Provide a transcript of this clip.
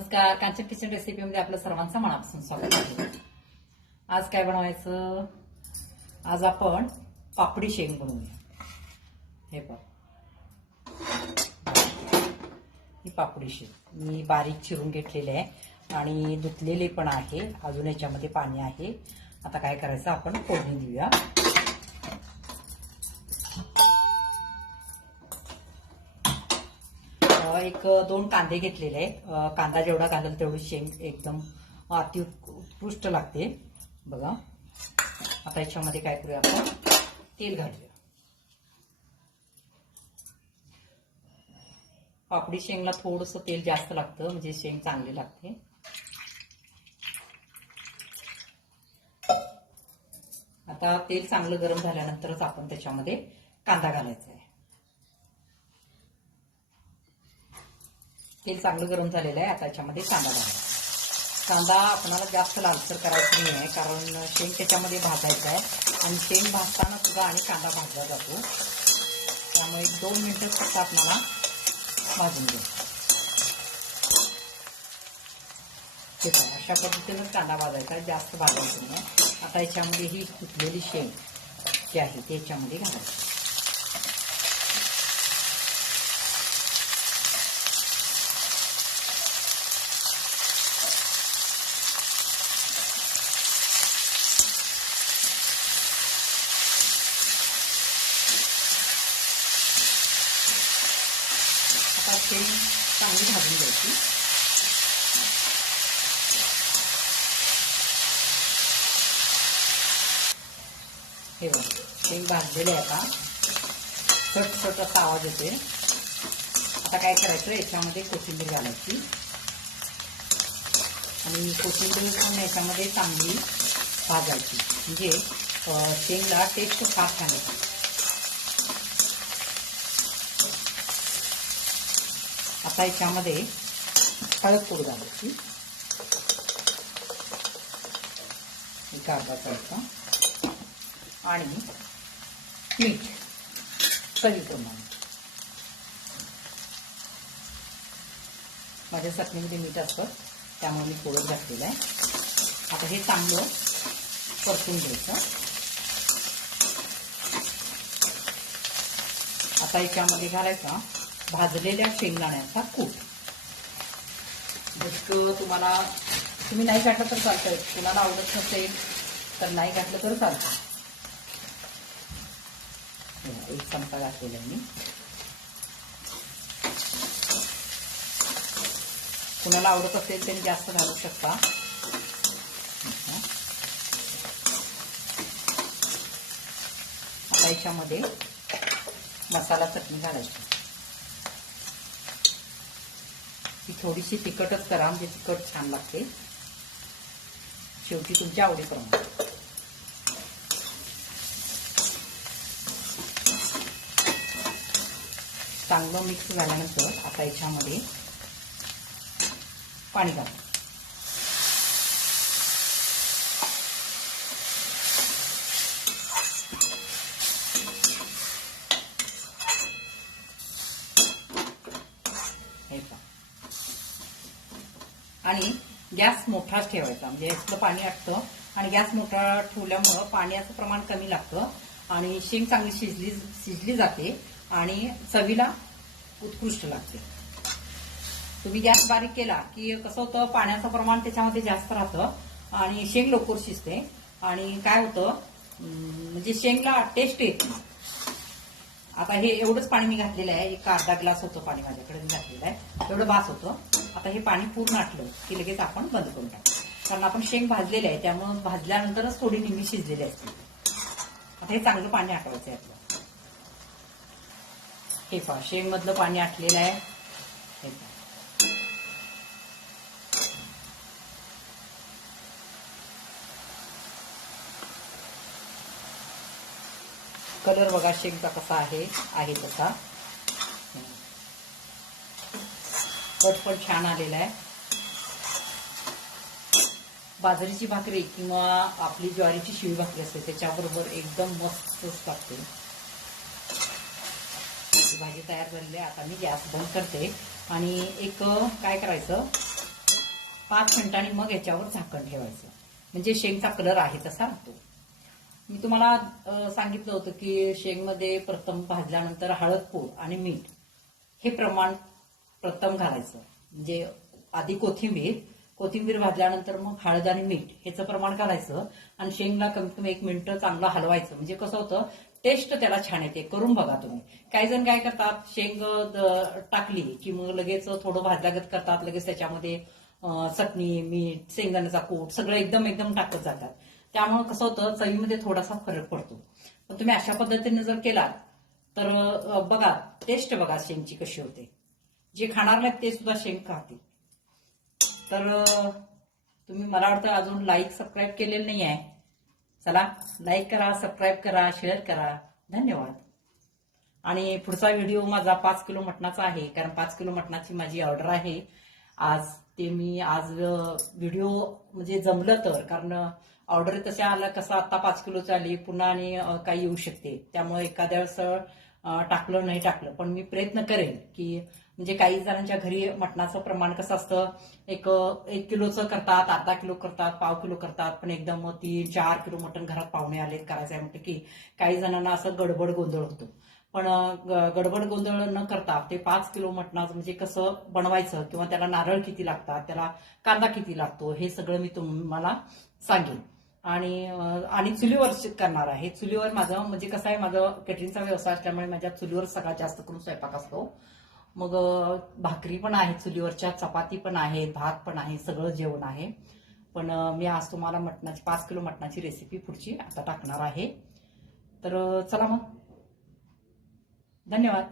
नमस्कार. कांचन किचन रेसिपीमध्ये आपलं सर्वांचं मनापासून स्वागत आहे. आज काय बनवायचं? आज आपण पापडी शेंग बनवूया. हे बघ, ही पापडी शेंग मी बारीक चिरून घेतलेली आहे आणि धुतलेली पण आहे. अजून याच्यामध्ये पाणी आहे. आता काय करायचं, आपण फोडणी देऊया. एक 2 कांदे घेतलेले आहेत. कांदा जेवढा घालेल तेवढी शेंग एकदम अति उत्कृष्ट लागते बघा. आता याच्यामध्ये काय करूया, आपण तेल घालूया. पापडी शेंगला थोडंसं तेल जास्त लागतं, म्हणजे शेंग चांगली लागते. आता तेल चांगलं गरम झाल्यानंतरच आपण त्याच्यामध्ये कांदा घालायचा आहे. तेल चांगलं गरम झालेलं आहे. आता याच्यामध्ये कांदा घालायचा. कांदा आपल्याला जास्त लालसर करायचा नाही आहे, कारण शेंग त्याच्यामध्ये भाजायचं आहे आणि शेंग भाजताना सुद्धा आणि कांदा भाजला जातो. त्यामुळे 2 मिनिटं फक्त आपल्याला भाजून घ्यायचं. ठीक आहे, अशा पद्धतीनेच कांदा भाजायचा आहे, जास्त भाजायचं नाही. आता याच्यामध्ये ही धुतलेली शेंग जी आहे ती याच्यामध्ये घालायची. आता शेंग चांगली भाजून घ्यायची. हे बघा, शेंग भाजलेले आहे. आता छोट छोट असा आवाज येते. आता काय करायचं, याच्यामध्ये कोथिंबीर घालायची आणि कोथिंबीर पण याच्यामध्ये चांगली भाजायची, म्हणजे शेंगला टेस्ट फास्ट आहे. आता याच्यामध्ये हळद पूड घालायची, एक अर्धा चमचा, आणि मीठ चवीप्रमाणे. माझ्या चटणीमध्ये मीठ असतं त्यामुळे मी थोडं घातलेलं आहे. आता हे चांगलं परतून घ्यायचं. आता याच्यामध्ये घालायचा भाजलेल्या शेंगदाण्याचा कूट. जितकं तुम्ही नाही घातलं तर चालतंय, कुणाला आवडत नसेल तर नाही घातलं तर चालतं. एक चमचा घातलेला आहे मी. कुणाला आवडत असेल त्यांनी जास्त घालू शकता. आता याच्यामध्ये मसाला चटणी घालायची. ती थोडीशी तिखटच करा, म्हणजे तिखट छान लागते. शेवटी तुमच्या आवडीप्रमाणे. चांगलं मिक्स झाल्यानंतर आता याच्यामध्ये पाणी घाला. आणि गॅस मोठाच ठेवायचा, म्हणजे यातलं पाणी आटतं आणि गॅस मोठा ठेवल्यामुळं पाण्याचं प्रमाण कमी लागतं आणि शेंग चांगली शिजली जाते आणि चवीला उत्कृष्ट लागते. तुम्ही गॅस बारीक केला की कसं होतं, पाण्याचं प्रमाण त्याच्यामध्ये जास्त राहतं आणि शेंग लवकर शिजते आणि काय होतं, म्हणजे शेंगला टेस्ट येते. आता हे एवढंच पाणी मी घातलेलं आहे, एक अर्धा ग्लास होतं पाणी माझ्याकडे मी घातलेलं आहे, एवढं बास होतं. आता हे पाणी पूर्ण आटलं की लगेच आपण बंद करून टाकू, कारण आपण शेंग भाजलेली आहे त्यामुळे भाजल्यानंतरच थोडी निम्मी शिजलेली असते. आता हे चांगलं पाणी आटवायचं आहे आपलं. हे पहा, शेंग मधलं पाणी आटलेलं आहे. हे पहा, कलर बघा शेंगचा कसा आहे तसा. कट पण छान आलेला आहे. बाजरीची भाकरी किंवा आपली ज्वारीची शिळी भाकरी असते त्याच्याबरोबर एकदम मस्त लागते. भाजी तयार झालेली आहे. आता मी गॅस बंद करते आणि एक काय करायचं, 5 मिनिटांनी मग याच्यावर झाकण ठेवायचं, म्हणजे शेंगचा कलर आहे तसा राहतो. मी तुम्हाला सांगितलं होतं की शेंगमध्ये प्रथम भाजल्यानंतर हळद पूड आणि मीठ हे प्रमाण प्रथम घालायचं. म्हणजे आधी कोथिंबीर भाजल्यानंतर मग हळद आणि मीठ ह्याचं प्रमाण घालायचं आणि शेंगला कमीत कमी 1 मिनिट चांगलं हलवायचं. म्हणजे कसं होतं, टेस्ट त्याला छान येते. करून बघा तुम्ही. काही जण काय करतात, शेंग टाकली की मग लगेच थोडं भाजल्यागत करतात, लगेच त्याच्यामध्ये चटणी, मीठ, शेंगदाण्याचा कूट सगळं एकदम टाकत जातात. त्यामुळे कसं होतं, चवीमध्ये थोडासा फरक पडतो. पण तुम्ही अशा पद्धतीने जर केलात तर बघा, टेस्ट बघा शेंगची कशी होते. जे खाणार नाहीत ते सुद्धा शेंग खातील. तर तुम्ही मला वाटतं अजून लाईक सबस्क्राईब केलेलं नाही आहे. चला लाईक करा, सबस्क्राईब करा, शेअर करा. धन्यवाद. आणि पुढचा व्हिडिओ माझा 5 किलो मटणाचा आहे, कारण 5 किलो मटणाची माझी ऑर्डर आहे आज. ते मी आज व्हिडिओ म्हणजे जमलं तर, कारण ऑर्डर तशा आला कसं आता 5 किलोची आली, पुन्हा आणि काही येऊ शकते. त्यामुळे एखाद्या वेळेस टाकलं नाही टाकलं, पण मी प्रयत्न करेन की म्हणजे काही जणांच्या घरी मटणाचं प्रमाण कसं असतं, एक किलोचं करतात, अर्धा किलो करतात, पाव किलो करतात, पण एकदम 3-4 किलो मटण घरात पाहुणे आले करायचं आहे म्हटलं की काही जणांना असं गडबड गोंधळ होतो. पण गडबड गोंधळ न करता ते 5 किलो मटणाचं म्हणजे कसं बनवायचं, किंवा त्याला नारळ किती लागतात, त्याला कांदा किती लागतो, हे सगळं मी तुम्हाला सांगेन. आणि चुलीवर करणार आहे. चुलीवर माझं म्हणजे कसं आहे, माझं केटरिंगचा व्यवसाय असल्यामुळे माझ्या चुलीवर सगळ्यात जास्त करून स्वयंपाक असतो. मग भाकरी पण आहे चुलीवरच्या, चपाती पण आहे, भात पण आहे, सगळं जेवण आहे. पण मी आज तुम्हाला 5 किलो मटणाची रेसिपी पुढची आता टाकणार आहे. तर चला मग, धन्यवाद.